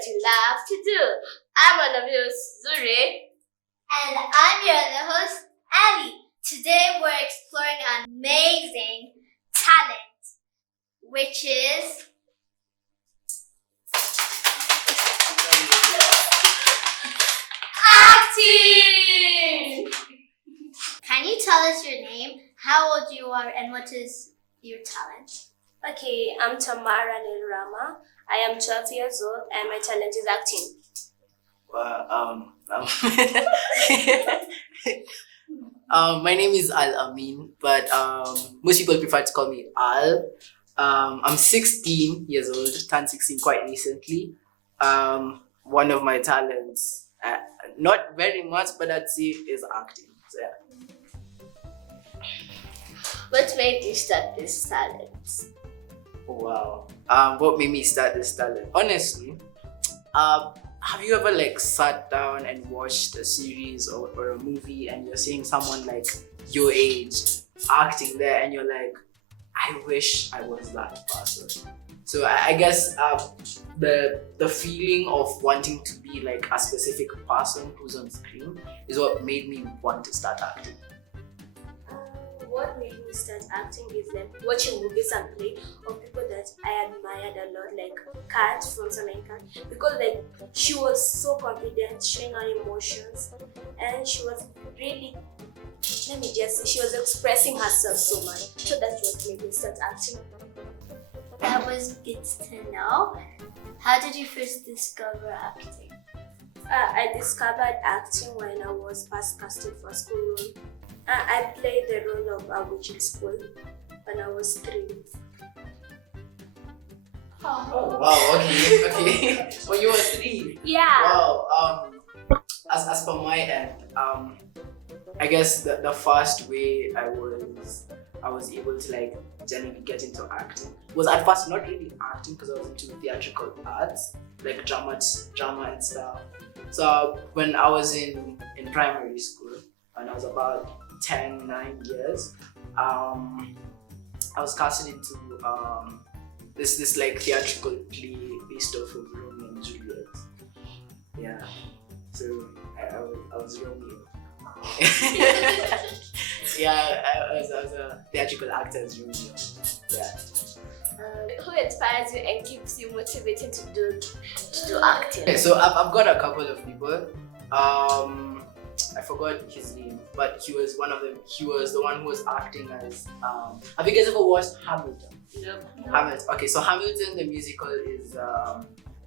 that you love to do. I'm one of yours, Zuri. And I'm your other host, Elle. Today we're exploring an amazing talent, which is acting! Can you tell us your name, how old you are, and what is your talent? Okay, I'm Tamara Nilrama. I am 12 years old and my talent is acting. My name is Al Amin, but most people prefer to call me Al. I'm 16 years old, turned 16 quite recently. One of my talents, not very much, but I'd say is acting. So, yeah. What made you start this talent? Wow. What made me start this talent? Honestly, have you ever sat down and watched a series or a movie and you're seeing someone your age acting there and you're like, I wish I was that person. So I guess the feeling of wanting to be a specific person who's on screen is what made me want to start acting. What made me start acting is watching movies and play of people that I admired a lot, like Kat from Samantha, because she was so confident, showing her emotions, and she was really, let me just say, she was expressing herself so much. So that's what made me start acting. That was good to know. How did you first discover acting? I discovered acting when I was past casted for a school role. I played the role of a witch in school when I was 3. Oh wow, okay. When you were 3? Yeah. Wow. As per my end, I guess the first way I was able to generally get into acting was at first not really acting because I was into theatrical arts, like drama and stuff. So when I was in primary school, when I was about 9 years, I was casted into this theatrical play based off of Romeo and Juliet. Yeah, so I was Romeo. Yeah, I was a theatrical actor as Romeo. Yeah. Who inspires you and keeps you motivated to do acting? Okay, so I've got a couple of people. I forgot his name, but he was one of them. He was the one who was acting as. Have you guys ever watched Hamilton? No. Hamilton. Okay, so Hamilton the musical is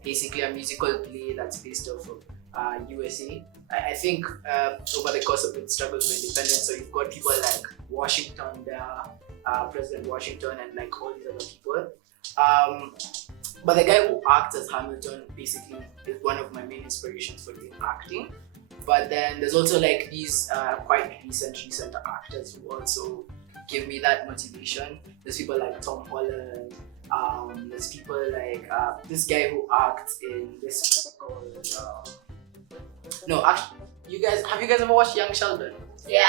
basically a musical play that's based off of USA. I think over the course of its struggle for independence, so you've got people like Washington there, President Washington, and all these other people. But the guy who acts as Hamilton basically is one of my main inspirations for doing acting. But then there's also these quite recent actors who also give me that motivation. There's people like Tom Holland. There's people like this guy who acts in this called. No, actually, have you guys ever watched Young Sheldon? Yeah.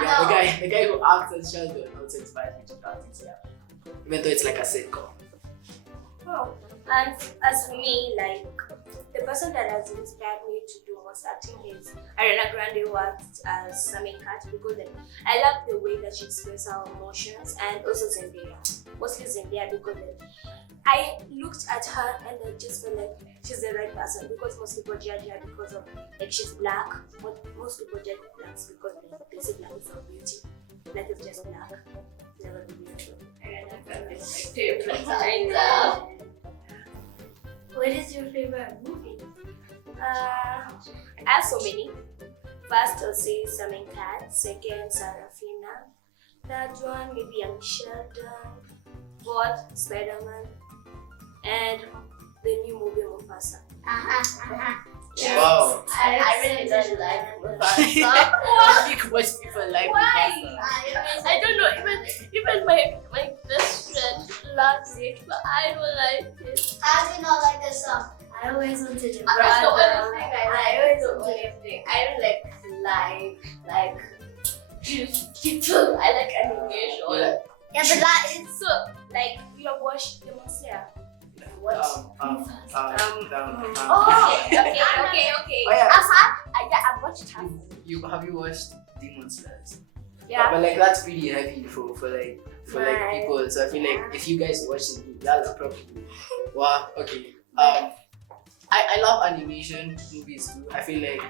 Yeah, the guy who acts as Sheldon also inspired me to do acting. So yeah, even though it's like a sitcom. Oh, and as for me, the person that has inspired me to do most acting is Ariana Grande, who acts as Sammy Cat, because I love the way that she expresses her emotions, and also Zendaya, mostly Zendaya, because I looked at her and I just felt like she's the right person, because most people judge her because of she's black. Most people judge blacks because they say black is not beauty. Black is just black. Never be beautiful. Ariana Grande is my favorite actor. What is your favorite movie? I have so many. First, I'll say Sammy Cat. Second, Sarafina. Third one, maybe Young Sheldon. Fourth, Spider-Man. And the new movie Mufasa. Yeah. Wow. I really don't like Mufasa. I think most people like Why? Mufasa. I don't know. Even my best friend loves it, but I don't like it. How do you not like this song? I always wanted to That's the only thing I don't like people. I like animation. You like- Yeah, but that is So, you have watched Demon Slayer? What? Okay. Oh, yeah. I've watched half. Have you watched Demon Slayers? Yeah. But like that's pretty heavy for like Right. people. So I feel like if you guys watch it, y'all are probably wow. Okay. I love animation movies too. I feel like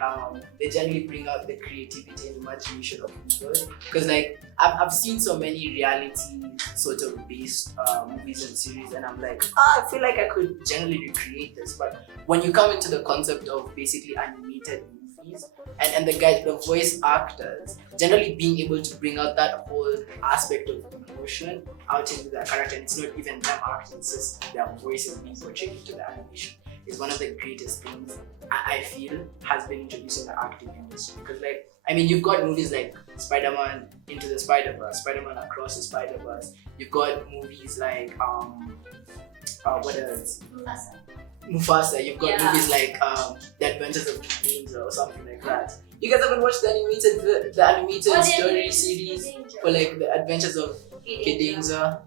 they generally bring out the creativity and imagination of people. Because like I've seen so many reality sort of based movies and series, and I'm like, I feel like I could generally recreate this. But when you come into the concept of basically animated movies and the voice actors generally being able to bring out that whole aspect of emotion out into their character, and it's not even them acting, it's just their voices being portrayed into the animation, is one of the greatest things I feel has been introduced in the acting industry. Because like, I mean, you've got movies like Spider-Man Into the Spider-Verse, Spider-Man Across the Spider-Verse. You've got movies like what else? Mufasa. You've got movies like The Adventures of Danger or something like that. You guys haven't watched the animated story series for like the Adventures of Kid Danger?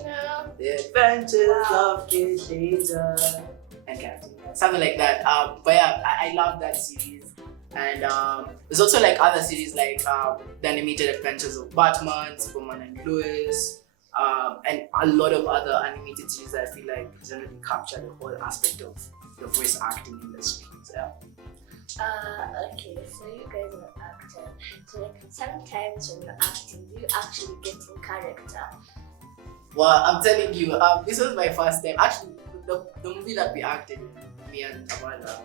Yeah. The Adventures of Kid Danger and Captain, something like that. But yeah, I love that series. And there's also like other series like the animated adventures of Batman, Superman and Lois, and a lot of other animated series that I feel like generally capture the whole aspect of the voice acting industry. So, yeah. Okay, so you guys are actors. So like sometimes when you're acting, do you actually get in character? Well, I'm telling you, this was my first time. Actually, the movie that we acted in, me and Amanda,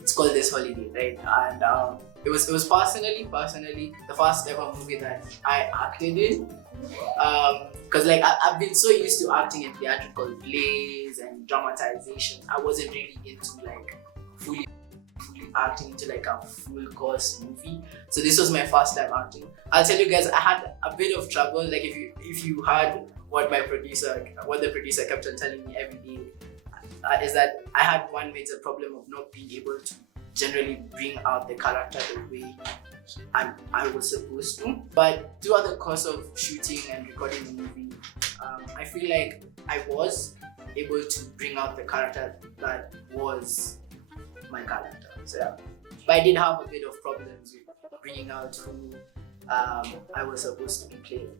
it's called This Holiday, right? And it was personally the first ever movie that I acted in. Because like I've been so used to acting in theatrical plays and dramatizations, I wasn't really into like fully acting into like a full course movie. So this was my first time acting. I'll tell you guys, I had a bit of trouble. Like if you heard what the producer kept on telling me every day, is that I had one major problem of not being able to generally bring out the character the way I was supposed to. But throughout the course of shooting and recording the movie, I feel like I was able to bring out the character that was my character. So yeah. But I did have a bit of problems with bringing out who I was supposed to be playing.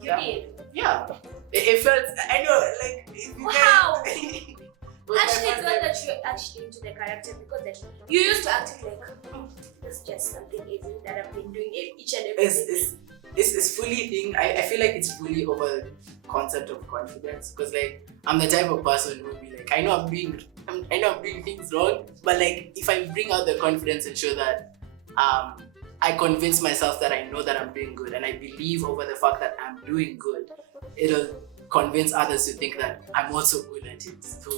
You did? Yeah. It felt, I know, like, it Wow. was my Actually, first it's not time. that you're actually into the character, because like, you used to act like, it's just something easy that I've been doing each and every day. It's fully thing. I feel like it's fully over the concept of confidence, because like I'm the type of person who would be like, I know I'm doing things wrong, but like if I bring out the confidence and show that I convince myself that I know that I'm doing good, and I believe over the fact that I'm doing good, it'll convince others to think that I'm also good at it. So,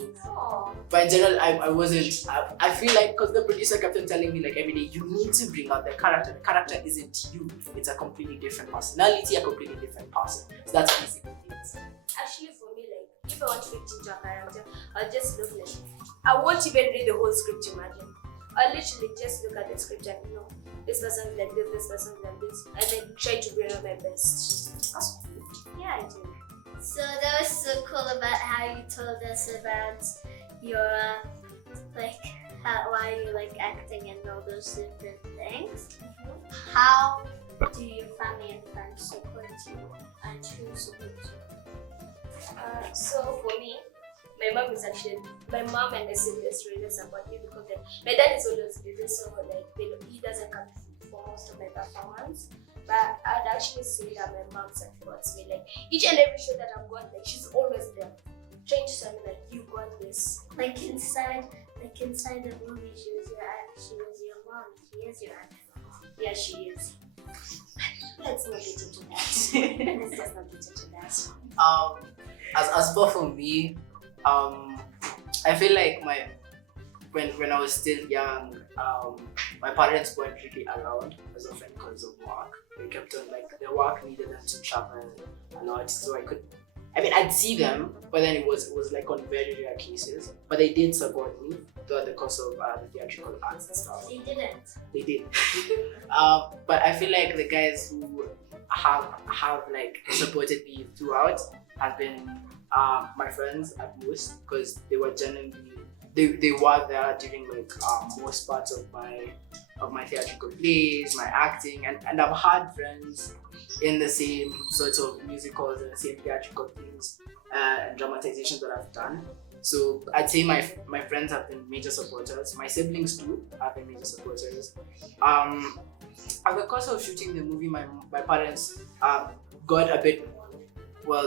but in general, I wasn't. I feel like, because the producer kept on telling me like every day, you need to bring out the character. The character isn't you. It's a completely different personality, a completely different person. So that's basically it. Actually, for me, like, if I want to fit into a character, I'll just look like, I won't even read the whole script, imagine. I'll literally just look at the script and know this person like this person like this, and then try to bring out my best. That's cool. Yeah, I do. So that was so cool about how you told us about your why you like acting and all those different things. How do your family and friends support you, and who supports you? So for me, my mom and my siblings really support me, because like, my dad is always busy, so like he doesn't come for most of my performance. But I'd actually say that my mom supports me. Like each and every show that I'm going, like she's always there, trying to tell me like, you got this. Like inside the movie, she was your mom. She is your actual mom. Yeah, she is. Let's not get into that. Let's just not get into that. As for me, I feel like when I was still young, my parents weren't really around as often because of work. They kept on like their work needed them to travel a lot, so I'd see them, but then it was like on very rare cases. But they did support me throughout the course of the theatrical arts and stuff. They didn't. They did. But I feel like the guys who have like supported me throughout have been my friends at most, because they were genuinely they were there during like most parts of my theatrical plays, my acting, and I've had friends in the same sorts of musicals and the same theatrical things and dramatizations that I've done. So I'd say my friends have been major supporters. My siblings too have been major supporters. At the course of shooting the movie, my parents got a bit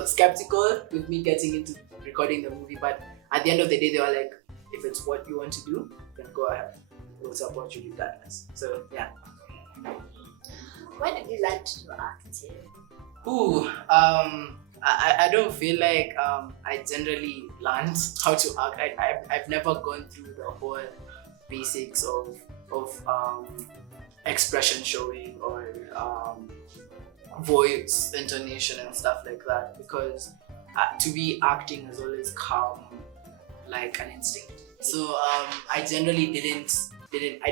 skeptical with me getting into recording the movie, but at the end of the day, they were like, if it's what you want to do, then go ahead. We'll support you regardless. So yeah. Why did you like to do acting? Ooh, I don't feel like I generally learned how to act. I've never gone through the whole basics of expression showing or voice intonation and stuff like that, because to be acting has always come like an instinct. So I generally I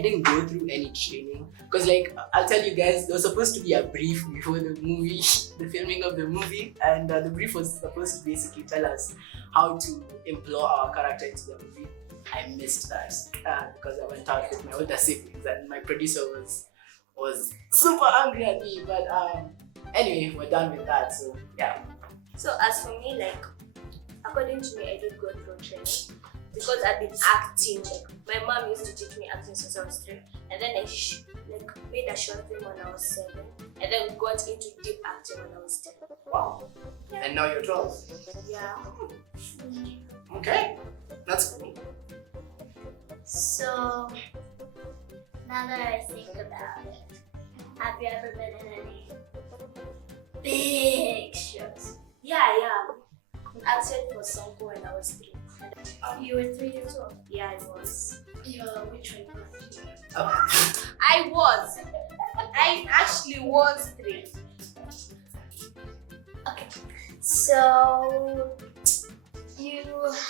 didn't go through any training, because like I'll tell you guys, there was supposed to be a brief before the movie, the filming of the movie, and the brief was supposed to basically tell us how to employ our character into the movie. I missed that because I went out with my older siblings and my producer was super angry at me, but anyway, we're done with that, so yeah. So as for me, like, according to me, I did go through training because I've been acting. Like, my mom used to teach me acting since I was 3, and then I made a short film when I was 7, and then got into deep acting when I was 10. Wow. Yeah. And now you're 12. Yeah. Okay, that's cool. So, now that I think about it, have you ever been in any big shows? Yeah. I acted for Sonko when I was 3. You were 3 years old. Yeah, I was. Which one? I actually was 3. Okay, so you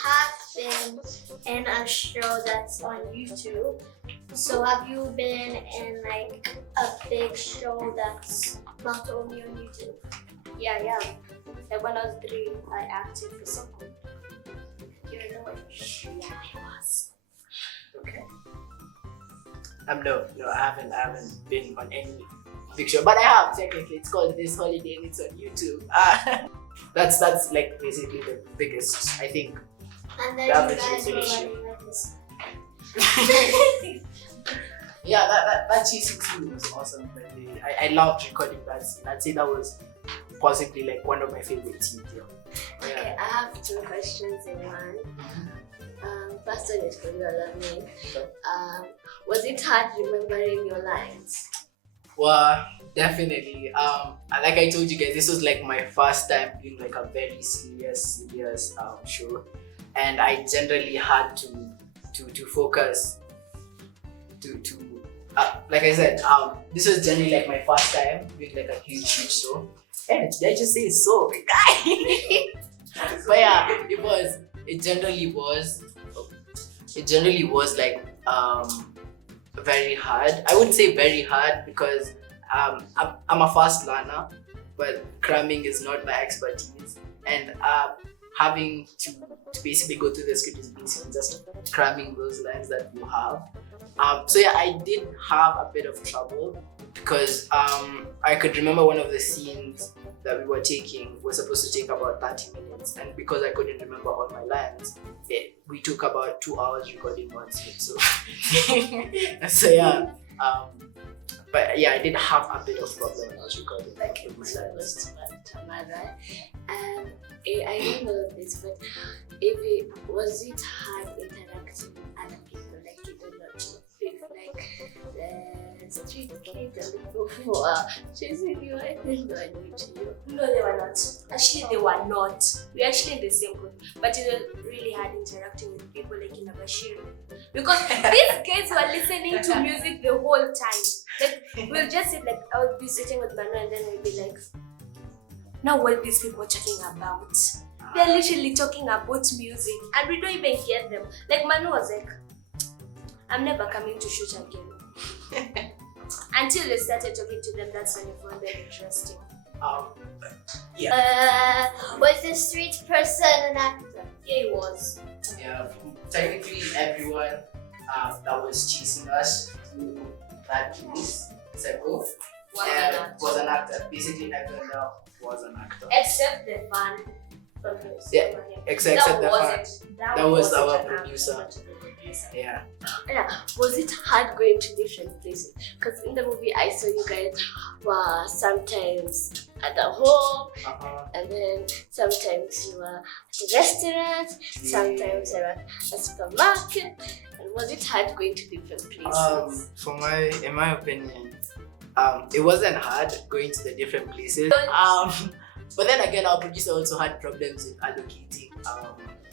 have been in a show that's on YouTube. So have you been in like a big show that's not only on YouTube? Yeah. Like when I was 3, I acted for Sonko. You know it? Yeah, I was. Okay. No, I haven't been on any big show, but I have technically. It's called This Holiday and it's on YouTube. That's like basically the biggest, I think. And then The you average guys were definition. running like this. Yeah, that chasing scene was awesome. I loved recording that scene. I'd say that was possibly like one of my favorite scenes. Yeah. Okay, I have 2 questions in one. First one is for you, Alami. Was it hard remembering your lines? Well, definitely. Like I told you guys, this was like my first time doing like a very serious show, and I generally had to focus to like I said, this was generally like my first time doing like a huge show. And did I just say so? But yeah, it generally was like very hard. I wouldn't say very hard because I'm a fast learner, but cramming is not my expertise, and having to basically go through the script is basically just cramming those lines that you have. So yeah, I did have a bit of trouble because I could remember one of the scenes that we were taking was supposed to take about 30 minutes, and because I couldn't remember all my lines, we took about 2 hours recording one scene. So, so yeah, but yeah, I did have a bit of problem when I was recording. Like it was Tamara. I don't know this, but was it hard interacting with other people? Like you don't know, like the street kids and the people who are chasing you. I didn't know I knew you. No, they were not. Actually, they were not. We're actually in the same group. But it was really hard interacting with people like in Abashir. Because these kids were listening to music the whole time. Like, we'll just sit like, I would be sitting with Manu and then we'll be like, now what these people are talking about? They're literally talking about music and we don't even get them. Like Manu was like, I'm never coming to shoot again. Until they started talking to them, that's when you found them interesting. Was the street person an actor? Yeah, he was. Yeah, technically everyone that was chasing us to that place, Seko, was an actor. Basically, everyone now was an actor. Except the fan from his Yeah, except the fan. That was our wasn't an producer. actor, but the producer. Yeah. Yeah, was it hard going to different places? Because in the movie I saw you guys were sometimes at the home, and then sometimes you were at a restaurant, sometimes you were at a supermarket. And was it hard going to different places? In my opinion, it wasn't hard going to the different places. But then again, our producer also had problems with allocating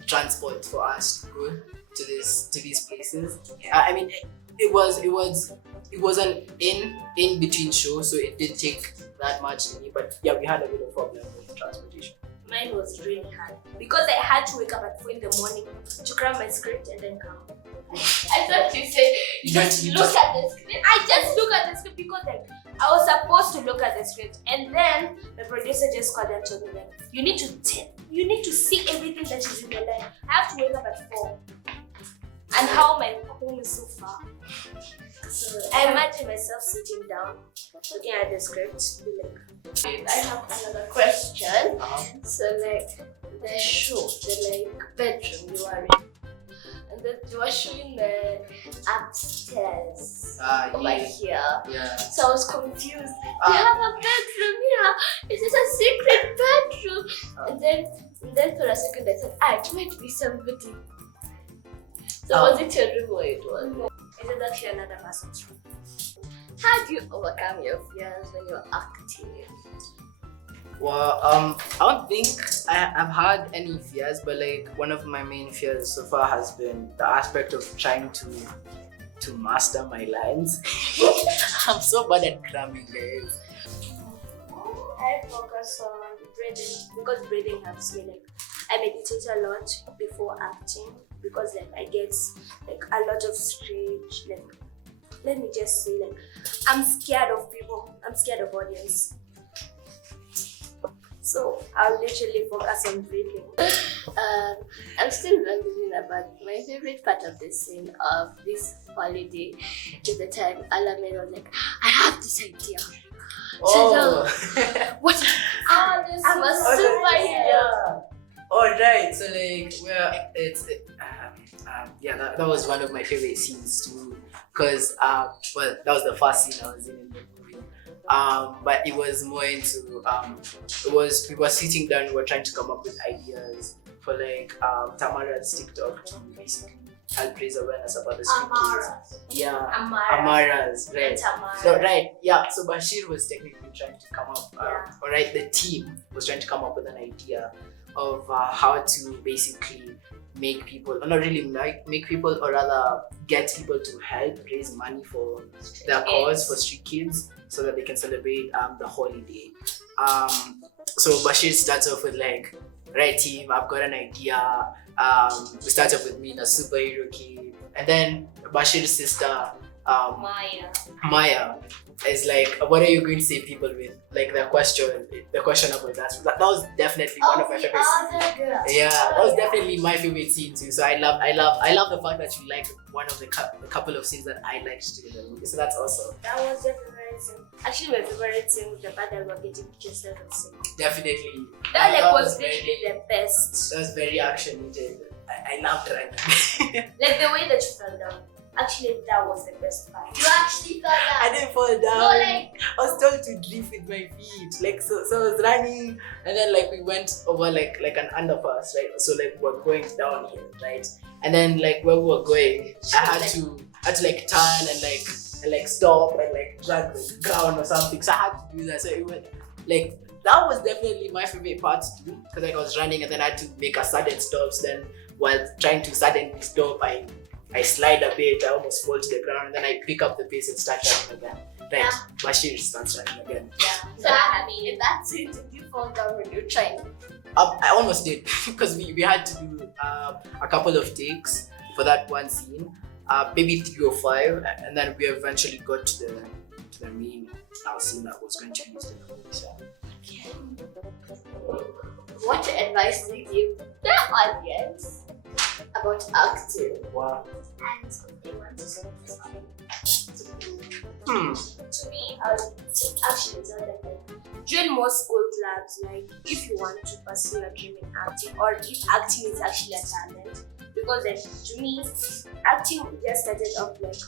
transport for us to go to these places. I mean, it was an in between show, so it didn't take that much to me. But yeah, we had a bit of problem with transportation. Mine was really hard because I had to wake up at 4 in the morning to cram my script and then come. I thought you said you just look at the script. I just look at the script because like I was supposed to look at the script, and then the producer just called and told me like you need to see everything that is in the line. I have to wake up at 4, and how my home is so far. So I imagine myself sitting down, looking at the script, be like, I have another question. So like the show, the like bedroom you are in, and then you were showing the upstairs over here. Yeah. So I was confused. They have a bedroom here. Is this a secret bedroom? And then for a second I thought, it might be somebody. So was it your room or it was? is it actually another person's room? How do you overcome your fears when you're acting? Well, I don't think I've had any fears, but like one of my main fears so far has been the aspect of trying to master my lines. I'm so bad at cramming, guys. I focus on breathing because breathing helps me. Like I meditate a lot before acting because like I get like a lot of stage. Like let me just say like I'm scared of people. I'm scared of audience. So I'll literally focus on breathing. I'm still wondering about my favorite part of the scene of this holiday is the time Alameda was like, I have this idea. Oh, What? I'm a superhero. All right. So like, well, yeah, that was one of my favorite scenes too, because well, that was the first scene I was in the movie. But it was more into we were sitting down, we were trying to come up with ideas for like Tamara's TikTok to basically help raise awareness about the street kids. Yeah, Amara's, right. So right, yeah. So Bashir was technically trying to come up, or right, the team was trying to come up with an idea of how to basically make people, or not really make people, or rather get people to help raise money for their cause for street kids, so that they can celebrate the holiday. So Bashir starts off with like, right team, I've got an idea. We start off with me, the superhero kid, and then Bashir's sister, Maya, is like, what are you going to say people with? Like the question about that was definitely one of my favorite scenes. Yeah, that was definitely my favorite scene too. So I love the fact that you liked one of the couple of scenes that I liked in the movie. So that's awesome. That was your favorite scene. Actually, my favorite scene was the part that we were getting pictures that was definitely. That was literally the best. That was very action-oriented. I loved it. Like the way that you fell down. Actually, that was the best part. You actually thought that? I didn't fall down. No, like, I was told to drift with my feet. Like so I was running, and then like we went over like an underpass, right? So like we're going down here, right? And then like where we were going, I had to like turn and like stop and like drag the ground or something. So I had to do that. So it was like that was definitely my favorite part to do, because like I was running and then I had to make a sudden stop. So then while trying to suddenly stop, I slide a bit, I almost fall to the ground, and then I pick up the pace and start running again. Right, Bashir starts running again. Yeah. So I mean, that's it. Did you fall down when you're trying? I almost did, because we had to do a couple of takes for that one scene, maybe 3 or 5, and then we eventually got to the main scene that was going to be used in the movie. So. advice to give the audience about acting? Wow. And they want to see this one. To me, actually tell them like join more school clubs. Like if you want to pursue your dream in acting, or if acting is actually a talent. Because then, to me, acting just started off like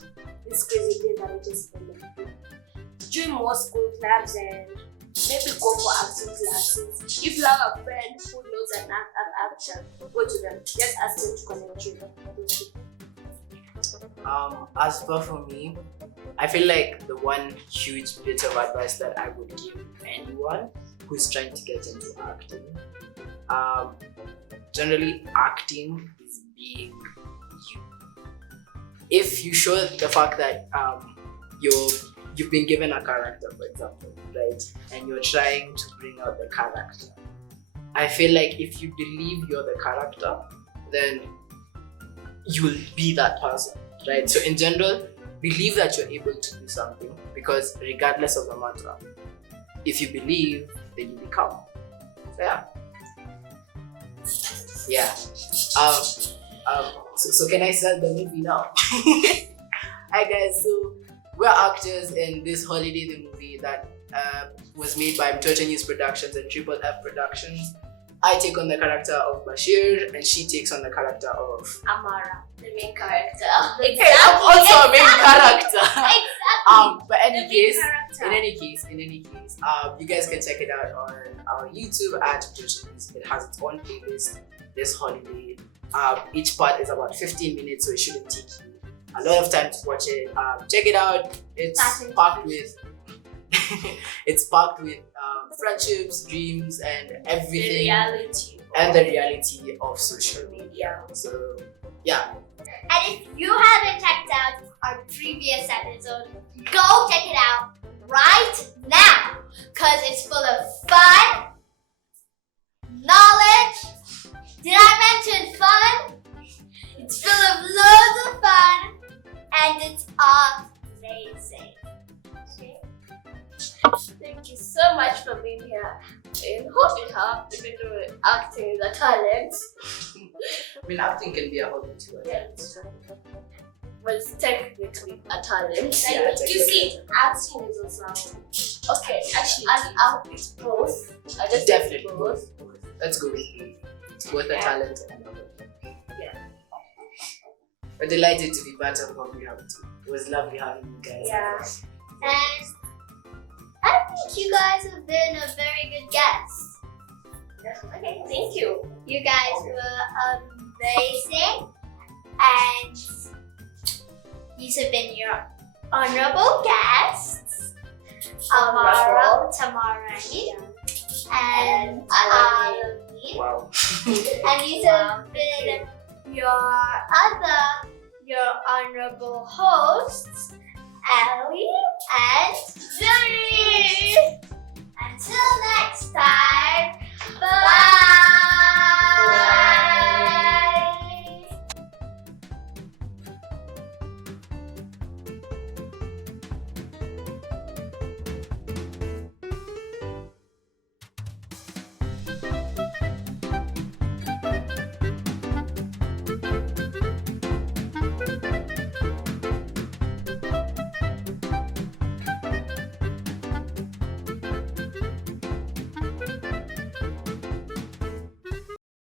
this crazy thing that I just like. Join more school clubs and maybe go for acting classes. If you have a friend who knows an actor, go to them. Just ask them to connect you. As for me, I feel like the one huge bit of advice that I would give anyone who's trying to get into acting, generally acting is being you. If you show the fact that you've been given a character, for example, right, and you're trying to bring out the character, I feel like if you believe you're the character, then you'll be that person, right? So in general, believe that you're able to do something, because regardless of the matter, if you believe, then you become. So yeah. So can I start the movie now? Hi guys, so we're actors in this Holiday the movie that was made by Mtoto News Productions and Triple F Productions. I take on the character of Bashir and she takes on the character of Amara. The main character. Hey, I'm also a main character. Exactly. But The main character. in any case, you guys can check it out on our YouTube at Mtoto News. It has its own playlist this holiday. Each part is about 15 minutes, so it shouldn't take you a lot of time to watch it. Check it out. It's packed with friendships, dreams, and everything, the reality of social media. So yeah. And if you haven't checked out our previous episode, go check it out right now, because it's full of fun, knowledge. Did I mention fun? It's full of loads of fun, and it's amazing. Okay? Thank you so much for being here. And hope you have, even though acting is a talent. I mean, acting can be a hobby too. Yeah. But it's technically a talent. Yeah, You see, acting is also Okay, actually, I'll it's both. I just Definitely both. Let's go with it. It's both a talent and a hobby. Yeah. We're delighted to be part of what we have to. It was lovely having you guys. Yeah. And I think you guys have been a very good guest. Okay, thank you. You guys were amazing, and these have been your honorable guests, Amara, Tamarani, and Alani. Wow. And these have been your honorable hosts, Elle and Zuri. Until next time.